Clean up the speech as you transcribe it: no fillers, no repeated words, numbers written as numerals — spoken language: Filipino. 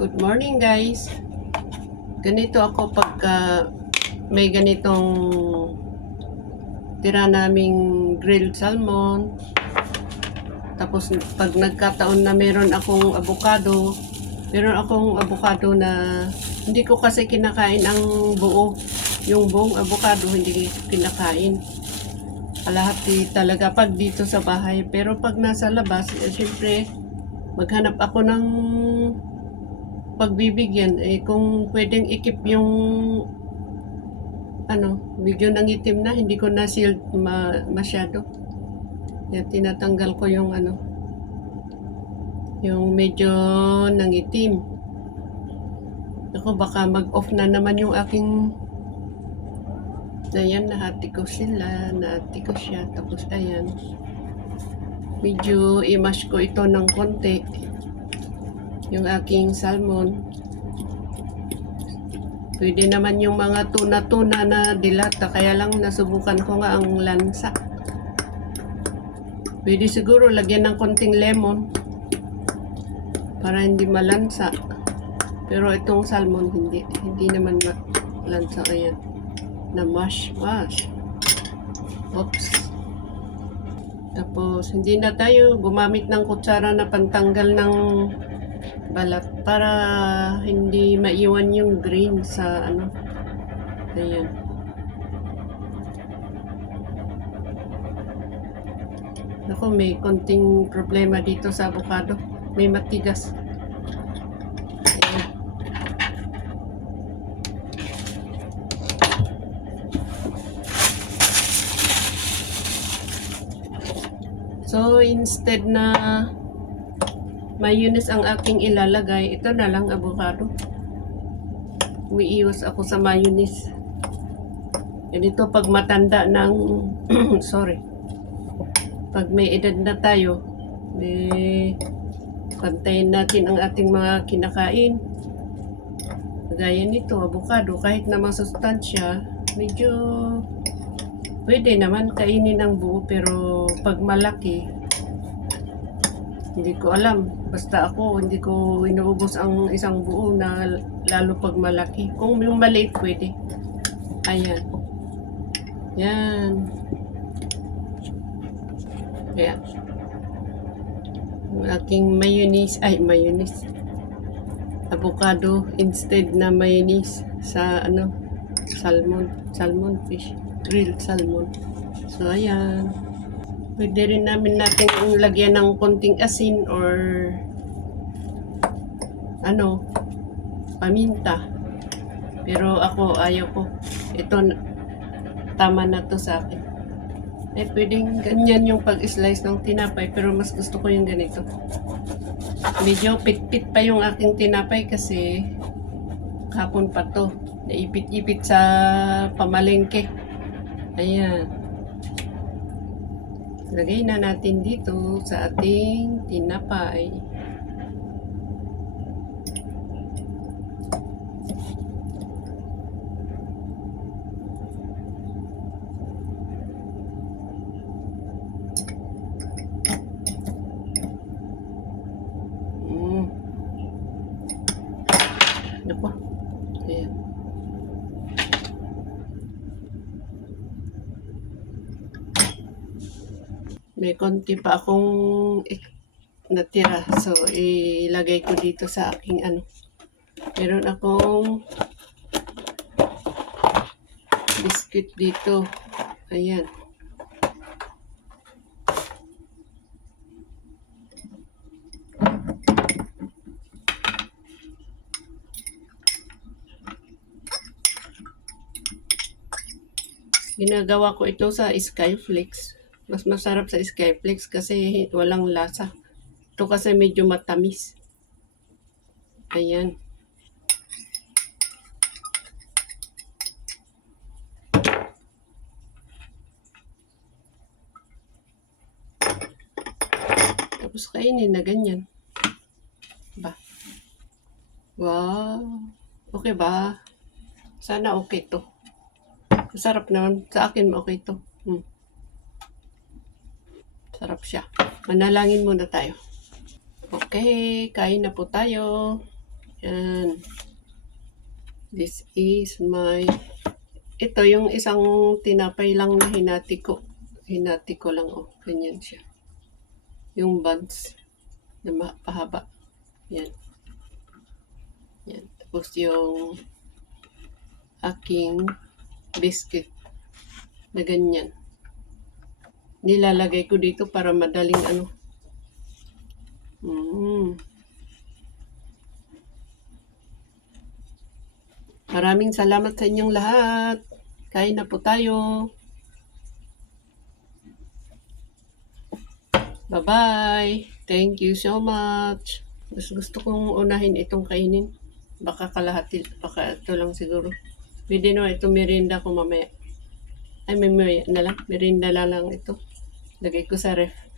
Good morning guys. Ganito ako pagka may ganitong tira naming grilled salmon. Tapos pag nagkataon na meron akong avocado na hindi ko kasi kinakain ang buo. Yung buong avocado hindi ko kinakain. Kalahati talaga pag dito sa bahay. Pero pag nasa labas, syempre maghanap ako ng pagbibigyan. Kung pwedeng ikip yung medyo nangitim na, hindi ko na sealed masyado. Kaya tinatanggal ko yung yung medyo nangitim. Ako baka mag-off na naman yung aking ayan, nahati ko siya, tapos ayan, medyo i-mash ko ito ng konti yung aking salmon. Pwede naman yung mga tuna na dilata, kaya lang nasubukan ko nga ang lansa. Pwede siguro lagyan ng konting lemon para hindi malansa. Pero itong salmon hindi naman malansa. Ayan, na mash. Oops. Tapos hindi na tayo gumamit ng kutsara na pantanggal ng balat para hindi maiwan yung green sa Ayan. Ako, may konting problema dito sa avocado. May matigas. Ayan. So, instead na mayonnaise ang aking ilalagay, ito na lang avocado. Umiiwas ako sa mayonnaise. Ganito pag matanda ng pag may edad na tayo, pantayin natin ang ating mga kinakain. Gaya nito, avocado, kahit na masustansya, medyo pwede naman kainin ng buo, pero pag malaki, hindi ko alam. Basta ako, hindi ko inuubos ang isang buo, na lalo pag malaki. Kung yung maliit, pwede. Ayan. Yan. Kaya, yung aking mayonnaise, avocado instead na mayonnaise sa salmon fish, grilled salmon. So, ayan. Pwede rin natin lagyan ng konting asin or paminta. Pero ako, ayaw ko. Ito, tama na to sa akin. Pwedeng ganyan yung pag-slice ng tinapay, pero mas gusto ko yung ganito. Medyo pit-pit pa yung aking tinapay kasi kapon pa to. Naipit-ipit sa pamalengke. Ayan. Lagay na natin dito sa ating tinapay. Naku. Ayan. May konti pa akong natira. So, ilagay ko dito sa aking meron akong biscuit dito. Ayan. Ginagawa ko ito sa Skyflakes. Mas masarap sa Skyflakes kasi walang lasa. Ito kasi medyo matamis. Ayan. Tapos kainin na ganyan. Ba? Wow. Okay ba? Sana okay to. Masarap naman. Sa akin, okay to. Sarap siya. Manalangin muna tayo. Okay, kain na po tayo. Yan. This is my... Ito, yung isang tinapay lang na hinati ko. Hinati ko lang, oh. Ganyan siya. Yung buns na pahaba. Yan. Yan. Tapos yung aking biscuit na ganyan. Nilalagay ko dito para madaling ano. Maraming salamat sa inyong lahat. Kain na po tayo. Bye-bye. Thank you so much. Gusto kong unahin itong kainin. Baka kalahati, baka ito lang siguro. Pwede no, ito merienda ko mamaya. Ay, may na lang. Merienda lang ito. Lagay ko sa ref.